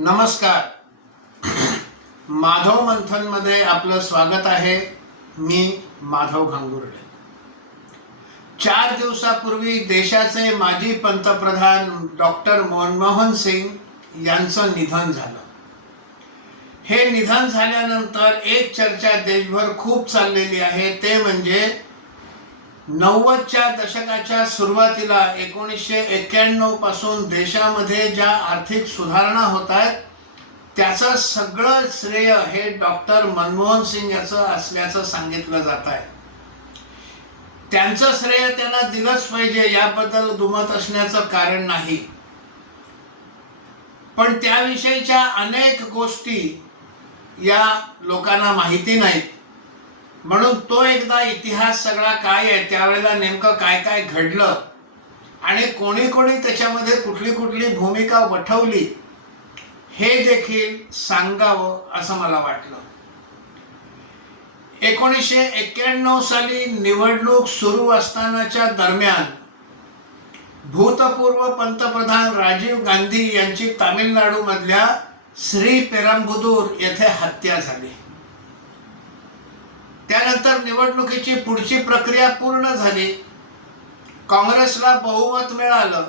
नमस्कार. माधव मंथनमध्ये आपलं स्वागत आहे. मी माधव गांगुर्डे चार दिवसापूर्वी देशाचे माजी पंतप्रधान डॉक्टर मनमोहन सिंग यांचं निधन झालं. हे निधन झाल्यानंतर एक चर्चा देशभर खूप चाललेली आहे. ते म्हणजे नव्वदच्या दशकाच्या सुरुवातीला एकोणीसशे एक्क्याण्णवपासून देशामध्ये ज्या आर्थिक सुधारणा होत आहेत त्याचं सगळं श्रेय हे डॉक्टर मनमोहन सिंग याचं असल्याचं सांगितलं जात आहे. त्यांचं श्रेय त्यांना दिलंच पाहिजे याबद्दल दुमत असण्याचं कारण नाही. पण त्याविषयीच्या अनेक गोष्टी या लोकांना माहिती नाहीत. म्हणून तो एकदा इतिहास सगळा काय आहे त्यावेळेला नेमकं काय काय घडलं आणि कोणी कोणी त्याच्यामध्ये कुठली कुठली भूमिका वठवली हे देखील सांगावं असं मला वाटलं. एकोणीसशे एक्क्याण्णव साली निवडणूक सुरू असतानाच्या दरम्यान भूतपूर्व पंतप्रधान राजीव गांधी यांची तामिळनाडूमधल्या श्री पेरंबुदूर येथे हत्या झाली. त्यानंतर निवडणुकीची पुढची प्रक्रिया पूर्ण झाली. काँग्रेसला बहुमत मिळालं.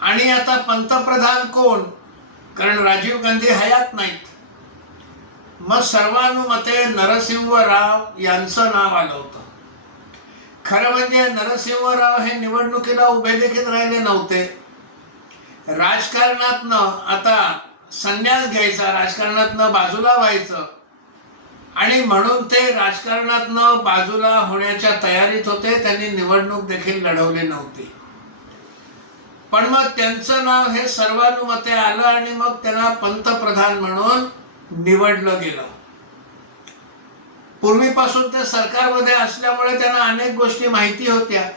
आणि आता पंतप्रधान कोण? कारण राजीव गांधी हयात नाहीत. मग सर्वानुमते नरसिंह राव यांचं नाव आलं होतं. खरं म्हणजे नरसिंह राव हे निवडणुकीला उभे देखील राहिले नव्हते. राजकारणातनं आता संन्यास घ्यायचा राजकारणातनं बाजूला व्हायचं. आणि म्हणून ते राजकारणातनं बाजूला होण्याच्या तयारीत होते. त्यांनी निवडणूक देखील लढवली नव्हती. पण मग त्यांचं नाव हे सर्वानुमते आलं आणि मग त्यांना पंतप्रधान म्हणून निवडलं गेलं. पूर्वीपासून ते सरकारमध्ये असल्यामुळे त्यांना अनेक गोष्टी माहिती होत्या.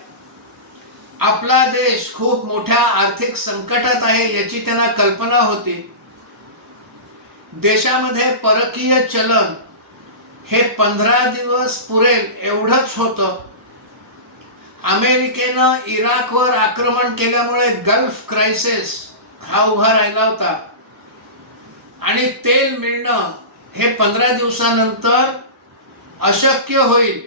आपला देश खूप मोठ्या आर्थिक संकटात आहे याची त्यांना कल्पना होती. देशामध्ये परकीय चलन हे पंधरा दिवस पुरेल एवढंच होतं. अमेरिकेनं इराकवर आक्रमण केल्यामुळे गल्फ क्रायसिस हा उभा राहिला होता. आणि तेल मिळणं हे पंधरा दिवसानंतर अशक्य होईल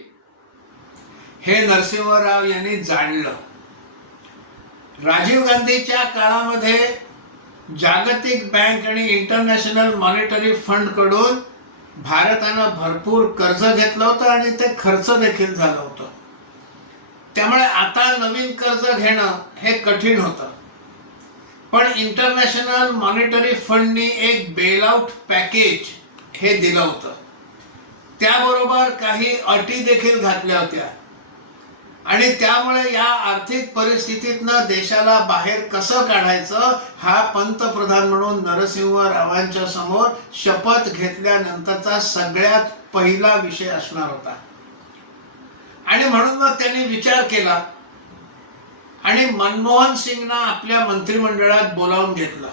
हे नरसिंहराव यांनी जाणलं. राजीव गांधीच्या काळामध्ये जागतिक बँक आणि इंटरनॅशनल मॉनिटरी फंडकडून भारतानं भरपूर कर्ज घेतलं होतं आणि ते खर्च देखील झालं होतं. त्यामुळे आता नवीन कर्ज घेणं हे कठीण होतं. पण इंटरनॅशनल मॉनिटरी फंडनी एक बेलआउट पॅकेज हे दिलं होतं. त्याबरोबर काही अटी देखील घातल्या होत्या. आणि त्यामुळे या आर्थिक परिस्थितीतनं देशाला बाहेर कसं काढायचं हा पंतप्रधान म्हणून नरसिंह रावांच्या समोर शपथ घेतल्यानंतरचा सगळ्यात पहिला विषय असणार होता. आणि म्हणून मग त्यांनी विचार केला. आणि मनमोहन सिंगना आपल्या मंत्रिमंडळात बोलावून घेतलं.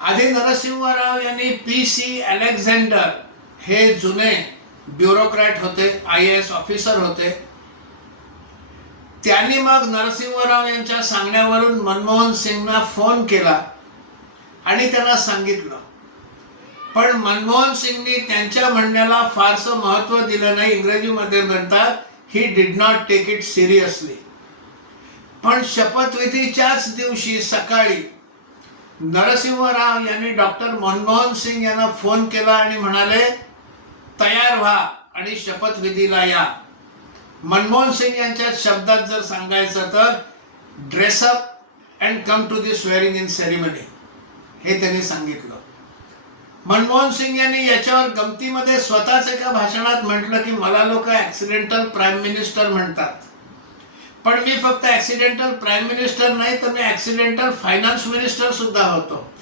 आधी नरसिंहराव यांनी पी सी अलेक्झांडर हे जुने ब्युरोक्रॅट होते आय एस ऑफिसर होते. त्यांनी मग नरसिंहराव यांच्या सांगण्यावरून मनमोहन सिंगना फोन केला आणि त्यांना सांगितलं. पण मनमोहन सिंगनी त्यांच्या म्हणण्याला फारसं महत्त्व दिलं नाही. इंग्रजीमध्ये म्हणतात he did not take it seriously पण शपथविधीच्याच दिवशी सकाळी नरसिंहराव यांनी डॉक्टर मनमोहन सिंग यांना फोन केला आणि म्हणाले तयार व्हा आणि शपथविधीला या. मनमोहन सिंग यांच्या शब्दात जर सांगायचं तर dress up and come to the swearing in ceremony हे त्यांनी सांगितलं. मनमोहन सिंग यांनी याच्यावर गमतीमध्ये स्वतःच एका भाषणात म्हटलं की मला लोक ऍक्सिडेंटल प्राईम मिनिस्टर म्हणतात. पण मी फक्त ऍक्सिडेंटल प्राईम मिनिस्टर नाही तर मी ऍक्सिडेंटल फायनान्स मिनिस्टर सुद्धा होतो.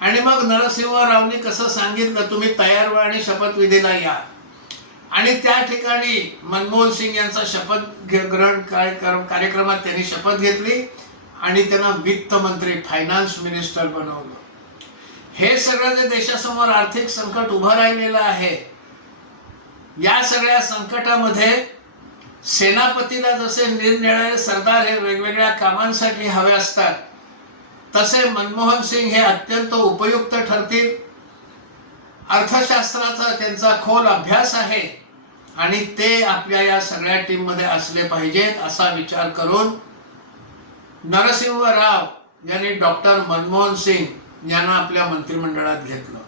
आणि मग नरसिंह रावनी कसं सांगितलं तुम्ही तयार व्हा आणि शपथविधीला या. आणि त्या ठिकाणी मनमोहन सिंग यांचा शपथ ग्रहण कार्यक्रम कार्यक्रमात त्यांनी शपथ घेतली आणि त्यांना वित्त मंत्री फायनान्स मिनिस्टर बनवलं. हे सगळं जे देशासमोर आर्थिक संकट उभं राहिलेलं आहे या सगळ्या संकटामध्ये सेनापतीला जसे निरनिराळे सरदार हे वेगवेगळ्या कामांसाठी हवे असतात तसे मनमोहन सिंग हे अत्यंत उपयुक्त ठरतील. अर्थशास्त्राचा त्यांचा खोल अभ्यास आहे. आणि ते आपल्या या सगळ्या टीममध्ये असले पाहिजेत असा विचार करून नरसिंह राव यांनी डॉक्टर मनमोहन सिंग यांना आपल्या मंत्रिमंडळात घेतलं.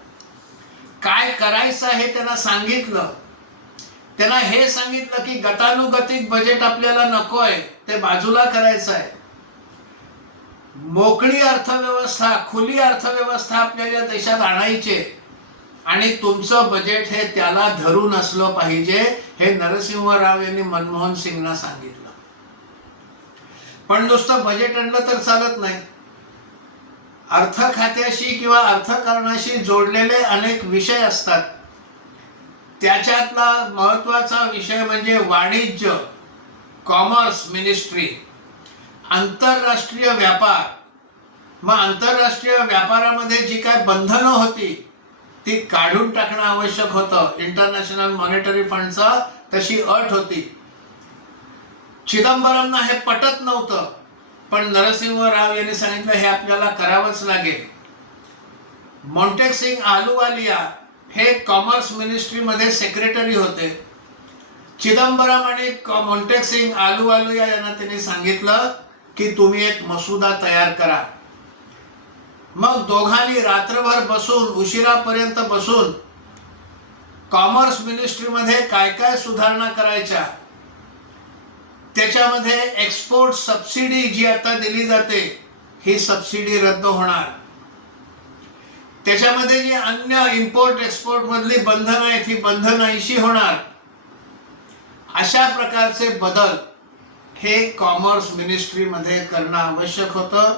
काय करायचं हे त्यांना सांगितलं. त्यांना हे सांगितलं की गतानुगतिक बजेट आपल्याला नको आहे ते बाजूला करायचं आहे मोकळी अर्थव्यवस्था खुली अर्थव्यवस्था आपल्या या देशात आणायची आहे. आणि तुमचं बजेट हे त्याला धरून असलं पाहिजे हे नरसिंह राव यांनी मनमोहन सिंगना सांगितलं. पण नुसतं बजेट आणलं तर चालत नाही. अर्थ खात्याशी किंवा अर्थकारणाशी जोडलेले अनेक विषय असतात. त्याच्यातला महत्त्वाचा विषय म्हणजे वाणिज्य कॉमर्स मिनिस्ट्री आंतरराष्ट्रीय व्यापार. मग आंतरराष्ट्रीय व्यापारामध्ये जी काय बंधनं होती ती काढून टाकणं आवश्यक होतं. इंटरनॅशनल मॉनिटरी फंडचा तशी अट होती. चिदंबरमना हे पटत नव्हतं पण नरसिंह राव यांनी सांगितलं हे आपल्याला करावंच लागेल. मॉन्टेक सिंग आलुवालिया हे कॉमर्स मिनिस्ट्रीमध्ये सेक्रेटरी होते. चिदंबरम आणि मॉन्टेक सिंग आलुवालिया यांना त्यांनी सांगितलं की तुम्ही एक मसुदा तयार करा. मग दोघांनी रात्रभर बसून उशिरापर्यंत बसून कॉमर्स मिनिस्ट्रीमध्ये काय काय सुधारणा करायच्या? त्याच्यामध्ये एक्सपोर्ट सबसिडी जी आता दिली जाते ही सबसिडी रद्द होणार. त्याच्यामध्ये जी अन्य इम्पोर्ट एक्सपोर्ट मधली बंधनं आहेत ही बंधन ऐशी होणार. अशा प्रकारचे बदल हे कॉमर्स मिनिस्ट्रीमध्ये करणं आवश्यक होतं.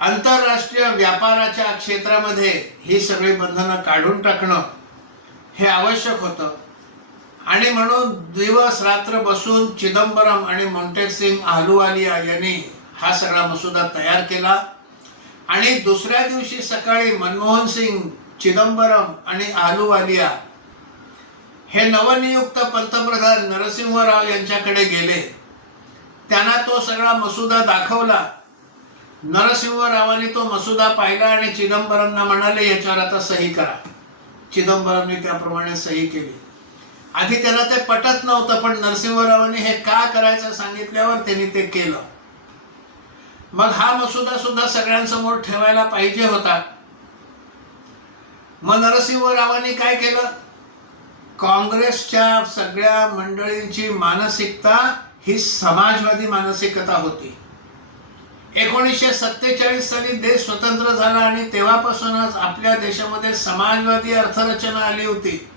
आंतरराष्ट्रीय व्यापाराच्या क्षेत्रामध्ये ही सगळी बंधनं काढून टाकणं हे आवश्यक होतं. आणि म्हणून दिवस रात्र बसून चिदंबरम आणि मोंटेसिंग अहलुवालिया यांनी हा सगळा मसुदा तयार केला. आणि दुसऱ्या दिवशी सकाळी मनमोहन सिंग चिदंबरम आणि अहलुवालिया हे नवनियुक्त पंतप्रधान नरसिंह राव यांच्याकडे गेले. त्यांना तो सगळा मसुदा दाखवला. नरसिंहरावांनी तो मसुदा पाहिला आणि चिदंबरमना म्हणाले याच्यावर आता सही करा. चिदंबरांनी त्याप्रमाणे सही केली. आधी त्याला ते पटत नव्हतं पण नरसिंहरावांनी हे का करायचं सांगितल्यावर त्यांनी ते केलं. मग हा मसुदा सुद्धा सगळ्यांसमोर ठेवायला पाहिजे होता. मग नरसिंहरावांनी काय केलं? काँग्रेसच्या सगळ्या मंडळींची मानसिकता ही समाजवादी मानसिकता होती. एकोणीसशे सत्तेचाळीस साली देश स्वतंत्र झाला आणि तेव्हापासूनच आपल्या देशामध्ये समाजवादी अर्थरचना आली होती.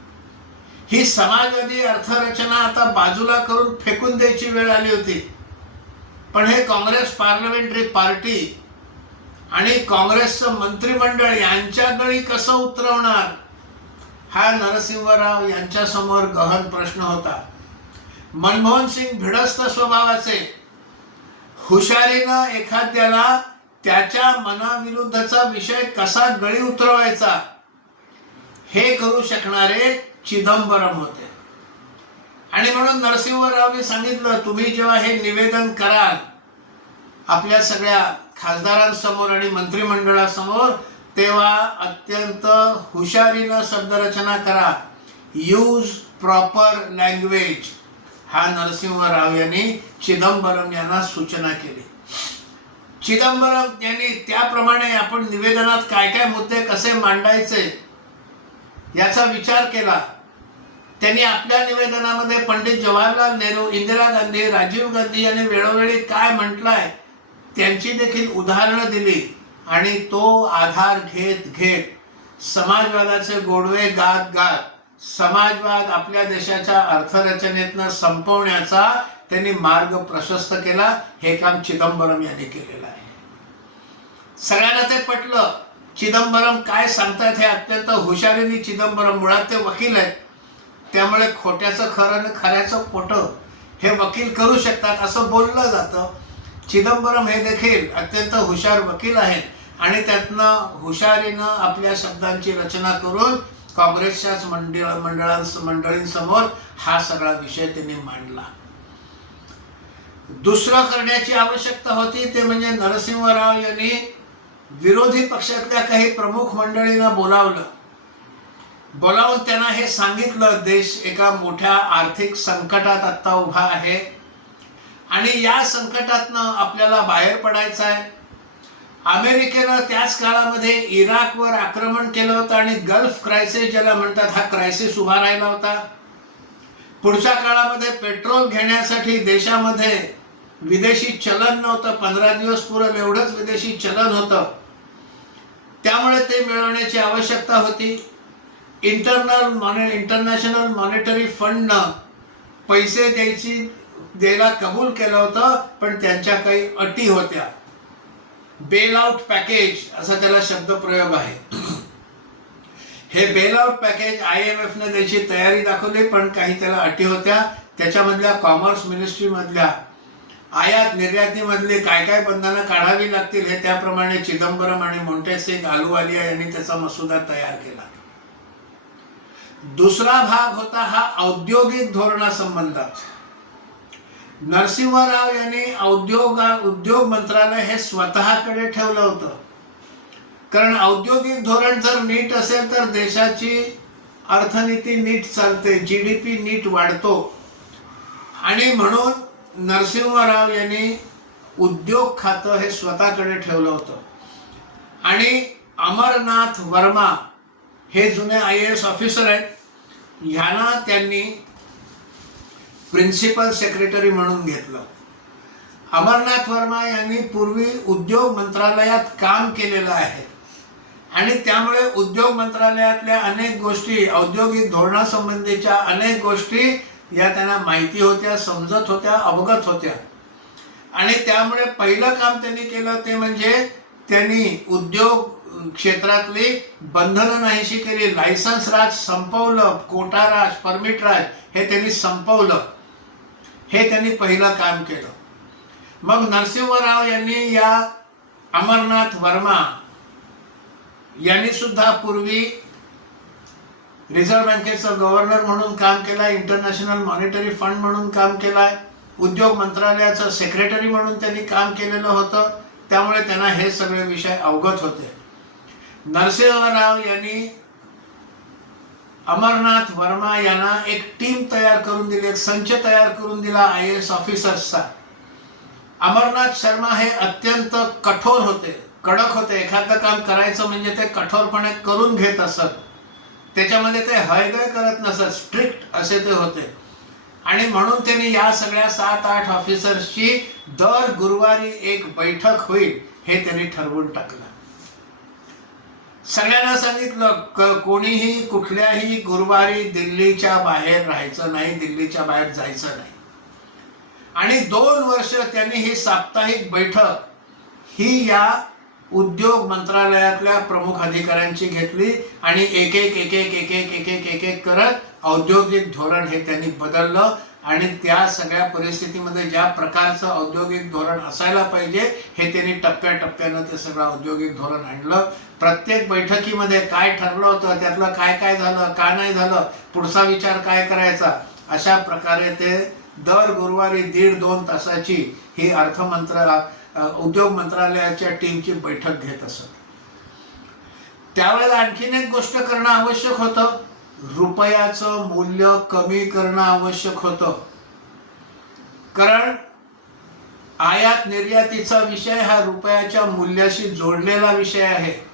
ही समाजवादी अर्थरचना आता बाजूला करून फेकून द्यायची वेळ आली होती. पण हे काँग्रेस पार्लमेंटरी पार्टी आणि काँग्रेसचं मंत्रिमंडळ यांच्याकळी कसं उतरवणार हा नरसिंहराव यांच्यासमोर गहन प्रश्न होता. मनमोहन सिंग भिडस्त स्वभावाचे हुशारीनं एखाद्याला त्याच्या मनाविरुद्धचा विषय कसा गळी उतरवायचा हे करू शकणारे चिदंबरम होते. आणि म्हणून नरसिंहरावने सांगितलं तुम्ही जेव्हा हे निवेदन कराल आपल्या सगळ्या खासदारांसमोर आणि मंत्रिमंडळासमोर तेव्हा अत्यंत हुशारीनं शब्दरचना करा. यूज प्रॉपर लँग्वेज हा नरसिंह राव यांनी चिदंबरम यांना सूचना केली. चिदंबरम यांनी त्याप्रमाणे आपण निवेदनात काय काय मुद्दे कसे मांडायचे याचा विचार केला. त्यांनी आपल्या निवेदनामध्ये पंडित जवाहरलाल नेहरू इंदिरा गांधी राजीव गांधी यांनी वेळोवेळी काय म्हटलंय त्यांची देखील उदाहरणं दिली आणि तो आधार घेत घेत समाजवादाचे गोडवे गात गात समाजवाद आपल्या देशाच्या अर्थरचनेतनं संपवण्याचा त्यांनी मार्ग प्रशस्त केला. हे काम चिदंबरम यांनी केलेलं आहे. सगळ्यांना ते पटलं. चिदंबरम काय सांगतात हे अत्यंत हुशारीने चिदंबरम मुळात ते वकील आहेत. त्यामुळे खोट्याचं खरं आणि खऱ्याचं खोटं हे वकील करू शकतात असं बोललं जातं. चिदंबरम हे देखील अत्यंत हुशार वकील आहेत आणि त्यातनं हुशारीनं आपल्या शब्दांची रचना करून काँग्रेसच्याच मंडळ मंडळांस मंडळींसमोर हा सगळा विषय त्यांनी मांडला. दुसरं करण्याची आवश्यकता होती ते म्हणजे नरसिंहराव यांनी विरोधी पक्षातल्या काही प्रमुख मंडळींना बोलावलं. बोलावून त्यांना हे सांगितलं देश एका मोठ्या आर्थिक संकटात आत्ता उभा आहे आणि या संकटातनं आपल्याला बाहेर पडायचं आहे. अमेरिकेनं त्याच काळामध्ये इराकवर आक्रमण केलं होतं आणि गल्फ क्रायसिस ज्याला म्हणतात हा क्रायसिस उभा राहिला होता. पुढच्या काळामध्ये पेट्रोल घेण्यासाठी देशामध्ये विदेशी चलन नव्हतं. पंधरा दिवस पुरेल एवढंच विदेशी चलन होतं. त्यामुळे ते मिळवण्याची आवश्यकता होती. इंटरनल मॉने इंटरनॅशनल मॉनिटरी फंडनं पैसे द्यायची द्यायला कबूल केलं होतं पण त्यांच्या काही अटी होत्या. बेल आउट पॅकेज असा त्याला शब्दप्रयोग आहे. हे bail out package I M एफने त्याची तयारी दाखवली पण काही त्याला अटी होत्या. त्याच्यामधल्या कॉमर्स मिनिस्ट्रीमधल्या आयात निर्यातीमधली काय काय बंधनं काढावी लागतील हे त्याप्रमाणे चिदंबरम आणि मोंटेसिंग आलुवालिया यांनी त्याचा मसुदा तयार केला. दुसरा भाग होता हा औद्योगिक धोरणासंबंधात. नरसिंहराव यांनी औद्योग उद्योग मंत्रालय हे स्वतःकडे ठेवलं होतं. कारण औद्योगिक धोरण जर नीट असेल तर देशाची अर्थनीती नीट चालते जी डी पी नीट वाढतो. आणि म्हणून नरसिंहराव यांनी उद्योग खातं हे स्वतःकडे ठेवलं होतं. आणि अमरनाथ वर्मा हे जुने आय ए एस ऑफिसर आहेत. ह्यांना त्यांनी प्रिन्सिपल सेक्रेटरी म्हणून घेतलं. अमरनाथ वर्मा यांनी पूर्वी उद्योग मंत्रालयात काम केलेलं आहे. आणि त्यामुळे उद्योग मंत्रालयातल्या अनेक गोष्टी औद्योगिक धोरणासंबंधीच्या अनेक गोष्टी या त्यांना माहिती होत्या समजत होत्या अवगत होत्या. आणि त्यामुळे पहिलं काम त्यांनी केलं ते म्हणजे त्यांनी उद्योग क्षेत्रातली बंधनं नाहीशी केली लायसन्स राज संपवलं कोटा राज परमिट राज हे त्यांनी संपवलं. हे त्यांनी पहिलं काम केलं. मग नरसिंहराव यांनी या अमरनाथ वर्मा यांनी सुद्धा पूर्वी रिझर्व्ह बँकेचं गव्हर्नर म्हणून काम केलंय इंटरनॅशनल मॉनिटरी फंड म्हणून काम केलंय उद्योग मंत्रालयाचं सेक्रेटरी म्हणून त्यांनी काम केलेलं होतं. त्यामुळे त्यांना हे सगळे विषय अवगत होते. नरसिंहराव यांनी अमरनाथ वर्मा यांना एक टीम तयार करून दिली एक संच तयार करून दिला आय एस ऑफिसर्सचा. अमरनाथ शर्मा हे अत्यंत कठोर होते कडक होते. एखादं काम करायचं म्हणजे ते कठोरपणे करून घेत असत. त्याच्यामध्ये ते हयगय करत नसत स्ट्रिक्ट असे ते होते. आणि म्हणून त्यांनी या सगळ्या सात आठ ऑफिसर्सची दर गुरुवारी एक बैठक होईल हे त्यांनी ठरवून टाकलं. सगळ्यांना सांगितलं कोणीही कुठल्याही गुरुवारी दिल्लीच्या बाहेर राहायचं नाही दिल्लीच्या बाहेर जायचं नाही. आणि दोन वर्ष त्यांनी ही साप्ताहिक बैठक ही या उद्योग मंत्रालयातल्या प्रमुख अधिकाऱ्यांची घेतली आणि एक एक एक एक एक एक एक एक एक करत औद्योगिक धोरण हे त्यांनी बदललं. आणि त्या सगळ्या परिस्थितीमध्ये ज्या प्रकारचं औद्योगिक धोरण असायला पाहिजे हे त्यांनी टप्प्याटप्प्यानं ते सगळं औद्योगिक धोरण आणलं. प्रत्येक बैठकीमध्ये काय ठरलं होतं त्यातलं काय काय झालं का नाही झालं पुढचा विचार काय करायचा? अशा प्रकारे ते दर गुरुवारी दीड दोन तासाची ही अर्थमंत्र उद्योग मंत्रालयाच्या टीमची बैठक घेत असत. त्यावेळेला आणखीन एक गोष्ट करणं आवश्यक होतं. रुपयाचं मूल्य कमी करणं आवश्यक होतं. कारण आयात निर्यातीचा विषय हा रुपयाच्या मूल्याशी जोडलेला विषय आहे.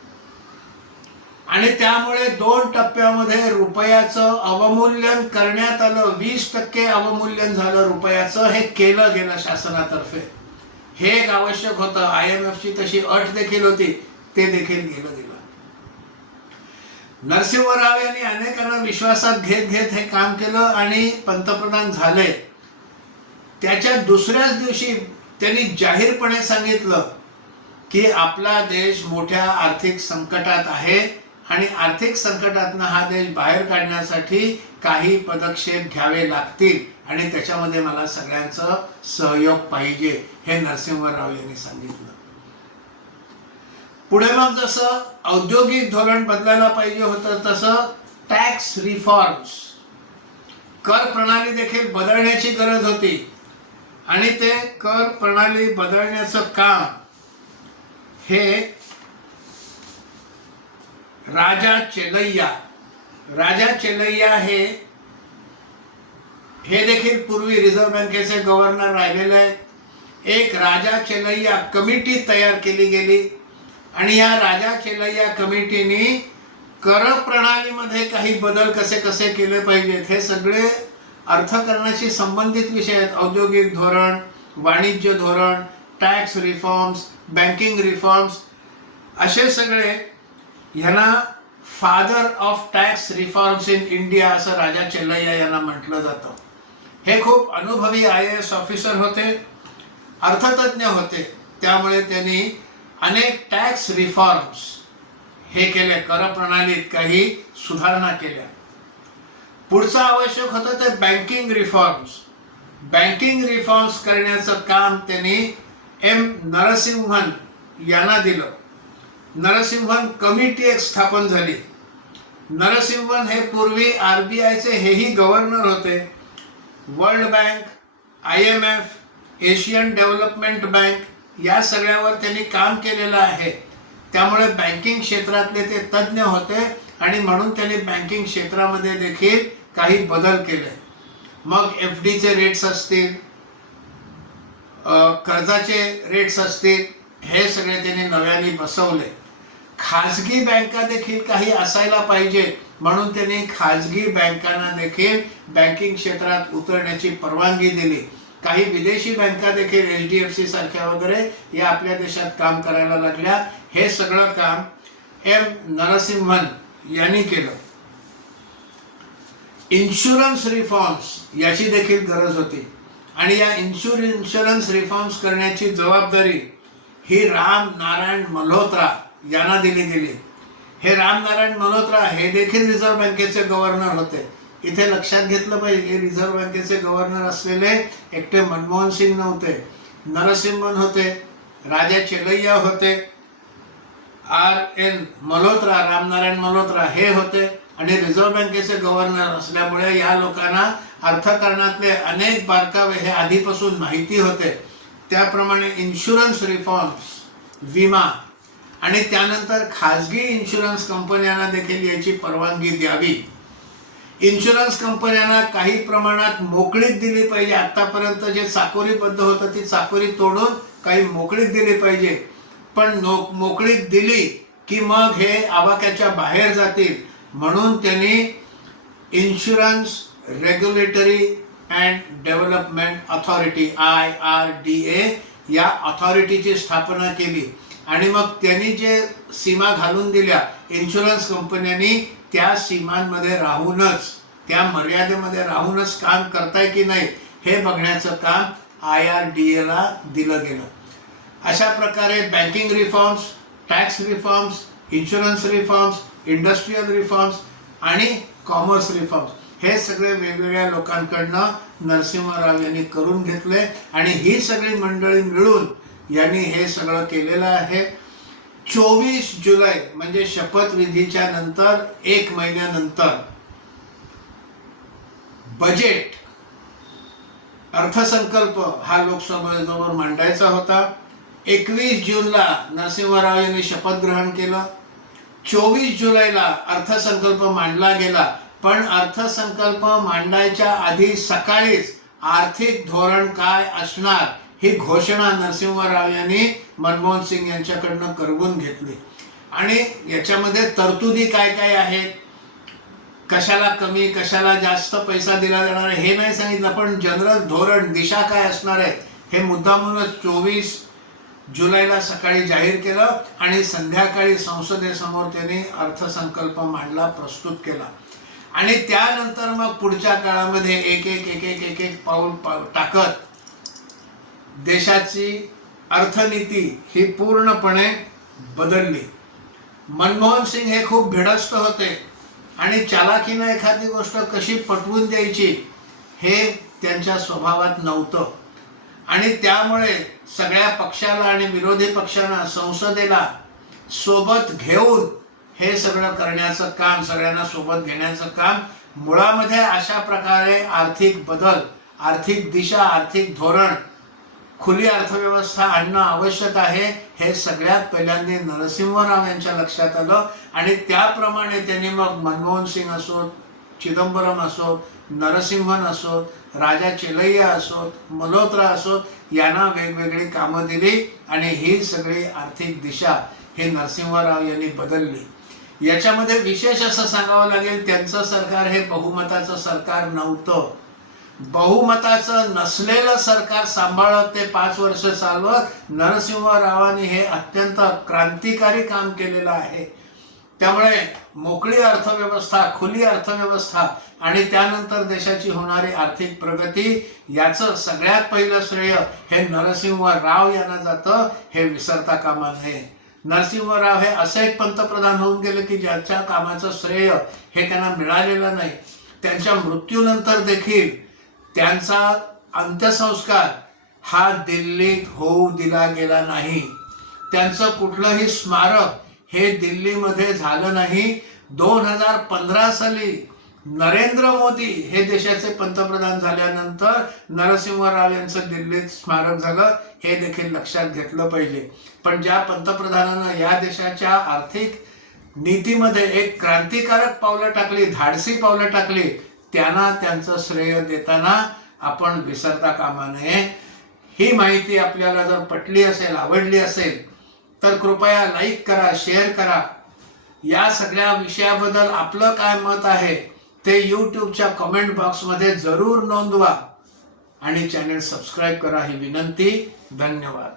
आणि त्यामुळे दोन टप्प्यामध्ये रुपयाचं अवमूल्यन करण्यात आलं वीस टक्के अवमूल्यन झालं रुपयाचं हे केलं गेलं शासनातर्फे. हे एक आवश्यक होतं. आय एम एफची तशी अट देखील होती ते देखील केलं गेलं. नरसिंहराव यांनी अनेकांना विश्वासात घेत घेत हे काम केलं आणि पंतप्रधान झाले. त्याच्या दुसऱ्याच दिवशी त्यांनी जाहीरपणे सांगितलं की आपला देश मोठ्या आर्थिक संकटात आहे आणि आर्थिक संकटातनं हा देश बाहेर काढण्यासाठी काही पदक्षेप घ्यावे लागतील आणि त्याच्यामध्ये मला सगळ्यांचं सहयोग पाहिजे हे नरसिंहराव यांनी सांगितलं. पुढे मग जसं औद्योगिक धोरण बदलायला पाहिजे होतं तसं टॅक्स रिफॉर्म्स कर प्रणाली देखील बदलण्याची गरज होती. आणि ते कर प्रणाली बदलण्याचं काम हे राजा चेलैया राजा चेलैया हे हे देखील पूर्वी रिझर्व्ह बँकेचे गव्हर्नर राहिलेले आहेत. एक राजा चेलैया कमिटी तयार केली गेली. आणि या राजा चेलैया कमिटीने कर प्रणालीमध्ये काही बदल कसे कसे केले पाहिजेत हे सगळे अर्थकारणाशी संबंधित विषय आहेत. औद्योगिक धोरण वाणिज्य धोरण टॅक्स रिफॉर्म्स बँकिंग रिफॉर्म्स असे सगळे ह्यांना father of tax reforms in India असं राजा चेल्लैया यांना म्हटलं जातं. हे खूप अनुभवी आय ए एस ऑफिसर होते अर्थतज्ञ होते. त्यामुळे त्यांनी अनेक टॅक्स रिफॉर्म्स हे केले करप्रणालीत काही सुधारणा केल्या. पुढचं आवश्यक होतं ते बँकिंग रिफॉर्म्स बँकिंग रिफॉर्म्स करण्याचं काम त्यांनी एम नरसिंहन यांना दिलं. नरसिंहन कमिटी एक स्थापन झाली. नरसिंहन हे पूर्वी आर बी आयचे हेही गव्हर्नर होते. World Bank I M F Asian Development Bank या सगळ्यावर त्यांनी काम केलेलं आहे. त्यामुळे बँकिंग क्षेत्रातले ते तज्ज्ञ होते आणि म्हणून त्यांनी बँकिंग क्षेत्रामध्ये देखील काही बदल केले. मग एफ डीचे रेट्स असतील कर्जाचे रेट्स असतील हे सगळे त्यांनी नव्याने बसवले. खाजगी बँका देखील काही असायला पाहिजे म्हणून त्यांनी खाजगी बँकांना देखील बँकिंग क्षेत्रात उतरण्याची परवानगी दिली. काही विदेशी बँका देखील एच डी एफ सी सारख्या वगैरे या आपल्या देशात काम करायला लागल्या. हे सगळं काम एम नरसिंहन यांनी केलं. इन्शुरन्स रिफॉर्म्स याची देखील गरज होती. आणि या इन्शुर इन्शुरन्स रिफॉर्म्स करण्याची जबाबदारी ही राम नारायण मल्होत्रा यांना दिली गेली. हे राम नारायण मल्होत्रा हे देखील रिझर्व्ह बँकेचे गव्हर्नर होते. इथे लक्षात घेतलं पाहिजे हे रिझर्व्ह बँकेचे गव्हर्नर असलेले एकटे मनमोहन सिंग नव्हते नरसिंहन होते राजा चेलय्या होते आर एन मल्होत्रा रामनारायण मल्होत्रा हे होते आणि रिझर्व्ह बँकेचे गव्हर्नर असल्यामुळे या लोकांना अर्थकारणातले अनेक बारकावे हे आधीपासून माहिती होते. त्याप्रमाणे इन्शुरन्स रिफॉर्म्स विमा आणि त्यानंतर खाजगी इन्शुरन्स कंपन्यांना देखील याची परवानगी द्यावी. इन्शुरन्स कंपन्यांना काही प्रमाणात मोकळीक दिली पाहिजे. आतापर्यंत जे चाकोरीबद्ध होतं ती चाकोरी तोडून काही मोकळीक दिली पाहिजे. पण नो मोकळीक दिली की मग हे आवाक्याच्या बाहेर जातील. म्हणून त्यांनी insurance regulatory and development authority I R D A या अथॉरिटीची स्थापना केली. आणि मग त्यांनी जे सीमा घालून दिल्या इन्शुरन्स कंपन्यांनी त्या सीमांमध्ये राहूनच त्या मर्यादेमध्ये राहूनच काम करताय की नाही हे बघण्याचं काम आय आर डी एला दिलं गेलं. अशा प्रकारे banking reforms tax reforms insurance reforms industrial reforms आणि कॉमर्स रिफॉर्म्स हे सगळे वेगवेगळ्या लोकांकडनं नरसिंहराव यांनी करून घेतले आणि ही सगळी मंडळी मिळून यांनी हे सगळं केलेलं आहे. चोवीस जुलै म्हणजे शपथविधीच्या नंतर एक महिन्यानंतर बजेट अर्थसंकल्प हा लोकसभेजवळ मांडायचा होता. एकवीस जूनला नरसिंहराव यांनी शपथ ग्रहण केलं. चोवीस जुलैला अर्थसंकल्प मांडला गेला. पण अर्थसंकल्प मांडायच्या आधी सकाळीच आर्थिक धोरण काय असणार ही घोषणा नरसिंहराव यांनी मनमोहन सिंग यांच्याकडनं करवून घेतली. आणि याच्यामध्ये तरतुदी काय काय आहेत? कशाला कमी कशाला जास्त पैसा दिला जाणार आहे हे नाही सांगितलं पण जनरल धोरण दिशा काय असणार आहे हे मुद्दामूनच चोवीस जुलैला सकाळी जाहीर केलं आणि संध्याकाळी संसदेसमोर त्यांनी अर्थसंकल्प मांडला प्रस्तुत केला. आणि त्यानंतर मग पुढच्या काळामध्ये एक एक एक एक एक एक पाऊल पाऊल टाकत देशाची अर्थनीती ही पूर्णपणे बदलली. मनमोहन सिंग हे खूप भिडस्त होते आणि चालाकीनं एखादी गोष्ट कशी पटवून द्यायची हे त्यांच्या स्वभावात नव्हतं. आणि त्यामुळे सगळ्या पक्षाला आणि विरोधी पक्षांना संसदेला सोबत घेऊन हे सगळं करण्याचं काम सगळ्यांना सोबत घेण्याचं काम मुळामध्ये अशा प्रकारे आर्थिक बदल आर्थिक दिशा आर्थिक धोरण खुली अर्थव्यवस्था आणणं आवश्यक आहे हे सगळ्यात पहिल्यांदा नरसिंहराव यांच्या लक्षात आलं. आणि त्याप्रमाणे त्यांनी मग मनमोहन सिंग असोत चिदंबरम असोत नरसिंहन असोत राजा चेलैया असोत मल्होत्रा असोत यांना वेगवेगळी कामं दिली आणि ही सगळी आर्थिक दिशा हे नरसिंहराव यांनी बदलली. याच्यामध्ये विशेष असं सांगावं लागेल त्यांचं सरकार हे बहुमताचं सरकार नव्हतं. बहुमताचं नसलेलं सरकार सांभाळत ते पाच वर्ष चालवत नरसिंहरावांनी हे अत्यंत क्रांतिकारी काम केलेलं आहे. त्यामुळे मोकळी अर्थव्यवस्था खुली अर्थव्यवस्था आणि त्यानंतर देशाची होणारी आर्थिक प्रगती याचं सगळ्यात पहिलं श्रेय हे नरसिंह राव यांना जातं हे विसरता कामा नये. नरसिंहराव हे असे एक पंतप्रधान होऊन गेले की ज्याच्या कामाचं श्रेय हे त्यांना मिळालेलं नाही. त्यांच्या मृत्यूनंतर देखील त्यांचा अंत्यसंस्कार हा दिल्लीत होऊ दिला गेला नाही. त्यांचं कुठलंही स्मारक हे दिल्लीमध्ये झालं नाही. दोन हजार पंधरा साली नरेंद्र मोदी हे देशाचे पंतप्रधान झाल्यानंतर नरसिंहराव यांचं दिल्लीत स्मारक झालं हे देखील लक्षात घेतलं पाहिजे. पण ज्या पंतप्रधानानं या देशाच्या आर्थिक नीतीमध्ये एक क्रांतिकारक पावलं टाकली धाडसी पावलं टाकली त्यांना त्यांचं श्रेय देताना आपण विसरता कामा नये. ही माहिती आपल्याला जर पटली असेल आवडली असेल तर कृपया लाईक करा शेअर करा. या सगळ्या विषयाबद्दल आपलं काय मत आहे ते यूट्यूबच्या कमेंट बॉक्समध्ये जरूर नोंदवा. आणि चॅनल सबस्क्राईब करा ही विनंती. धन्यवाद.